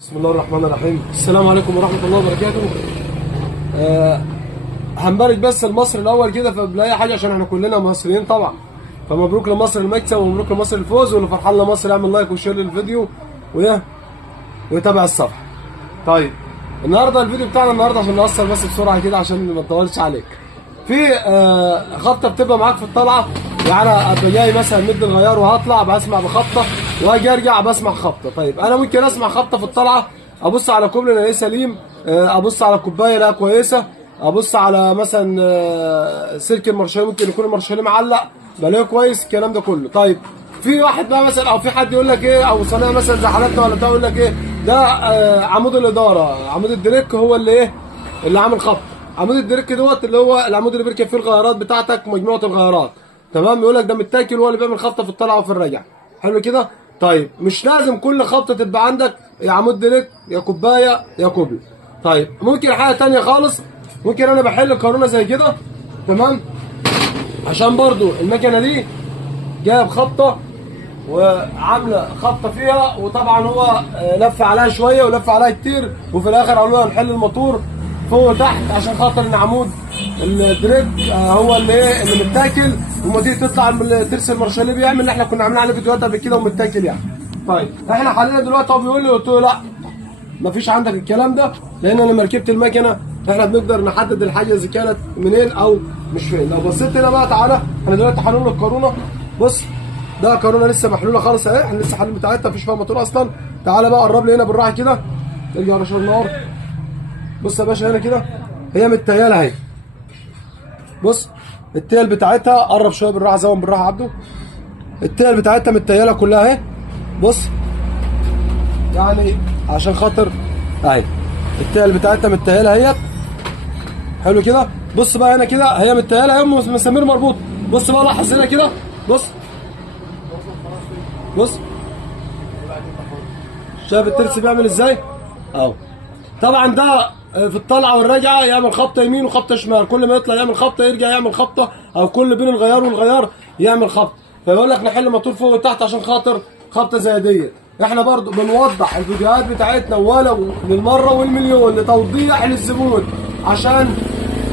بسم الله الرحمن الرحيم. السلام عليكم ورحمة الله وبركاته. هنبارك بس لمصر الأول كده قبل أي حاجة عشان احنا كلنا مصريين طبعا. فمبروك لمصر المكسب ومبروك لمصر الفوز، واللي فرحان لمصر يعمل لايك وشير للفيديو ويتابع الصفحة. طيب النهارده الفيديو بتاعنا النهارده عشان نوصل بس بسرعة كده عشان ما نطولش عليك. في خبطة بتبقى معاك في الطلعة، يعني ابقى جاي مثلا مد الغيار وهطلع بسمع بخبطة واجي ارجع بسمع خبطة. طيب انا ممكن اسمع خبطة في الطلعة، ابص على كوبري الاقيه سليم، ابص على كوبايه لا كويسه، ابص على مثلا سلك المارشال ممكن يكون المارشال معلق بلاقيه كويس الكلام ده كله. طيب في واحد بقى مثلا او في حد يقول لك ايه، او صنايعي مثلا زي حالتنا ولا بتاع يقول لك ايه ده عمود الاداره، عمود الدريك هو اللي ايه اللي عامل خبط. عمود الدريك دوت اللي هو العمود اللي بيركب فيه الغيارات بتاعتك، مجموعه الغيارات، تمام. يقول لك ده متاكل هو اللي بيعمل خبطه في الطلعه وفي الرجعه. حلو كده. طيب مش لازم كل خبطه تبقى عندك يا عمود دريك يا كوبايه يا كوبري. طيب ممكن حاجه تانية خالص، ممكن انا بحل قارونه زي كده، تمام، عشان برضو المكنه دي جايب خبطه وعامله خبطه فيها، وطبعا هو لف عليها شويه ولف عليها كتير، وفي الاخر قالوا لنا نحل الموتور فوق وتحت عشان خاطر ان عمود الدريك هو اللي ايه اللي متاكل، وما تيجي تطلع الترس المارشاليه بيعمل اللي احنا كنا عاملين عليه فيديوهات قبل كده ومتاكل يعني. طيب احنا حلينا دلوقتي، هو بيقول لي، قلت له لا مفيش عندك الكلام ده، لان انا لما ركبت المكنه احنا بنقدر نحدد الحاجه اذا كانت منين او مش فين. لو بصيت هنا بقى تعالى، احنا دلوقتي هنقول القارونه، بص ده قارونه لسه محلوله خالص اهي، احنا لسه حالين بتاعتها مفيش فيها موتور اصلا. تعالى بقى قرب لي هنا بالراحه كده، ارجع رشاش النار. بص يا باشا هنا كده هي متياله اهي، بص التيل بتاعتها، قرب شويه بالراحه زوم بالراحه عبده، التيل بتاعتها متياله كلها اهي، بص يعني عشان خاطر اهي التيل بتاعتها متياله اهيت. حلو كده. بص بقى هنا كده هي متياله اهي، مسامير مربوط. بص بقى لاحظ هنا كده، بص بص شايف الترس بيعمل ازاي اهو. طبعا ده في الطلعه والرجعه يعمل خبطه يمين وخبطه شمال، كل ما يطلع يعمل خبطه يرجع يعمل خبطه، او كل بين الغيار والغيار يعمل خبطه. فيقول لك نحل موتور فوق وتحت عشان خاطر خبطه زي ديت. احنا برضو بنوضح الفيديوهات بتاعتنا ولو للمره والمليون لتوضيح للزبون عشان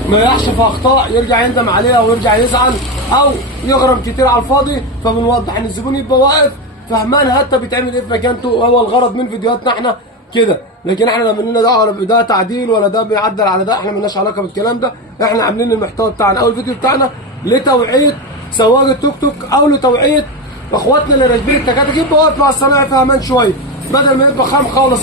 ما يحش في اخطاء يرجع يندم عليها ويرجع يزعل او يغرم كتير على الفاضي. فبنوضح ان الزبون يبقى واقف فهمان حتى بيتعمل ايه في مكانته، هو الغرض من فيديوهاتنا احنا كده. لكن احنا لا لنا دعوه ولا ده تعديل ولا ده بيعدل على ده، احنا مالناش علاقه بالكلام ده. احنا عاملين المحتوى بتاعنا او الفيديو بتاعنا لتوعيه سواق التوك توك او لتوعيه اخواتنا اللي راكبين التكاتك، يبقى واقف مع الصنايعي فهمان شويه بدل ما يبقى خام خالص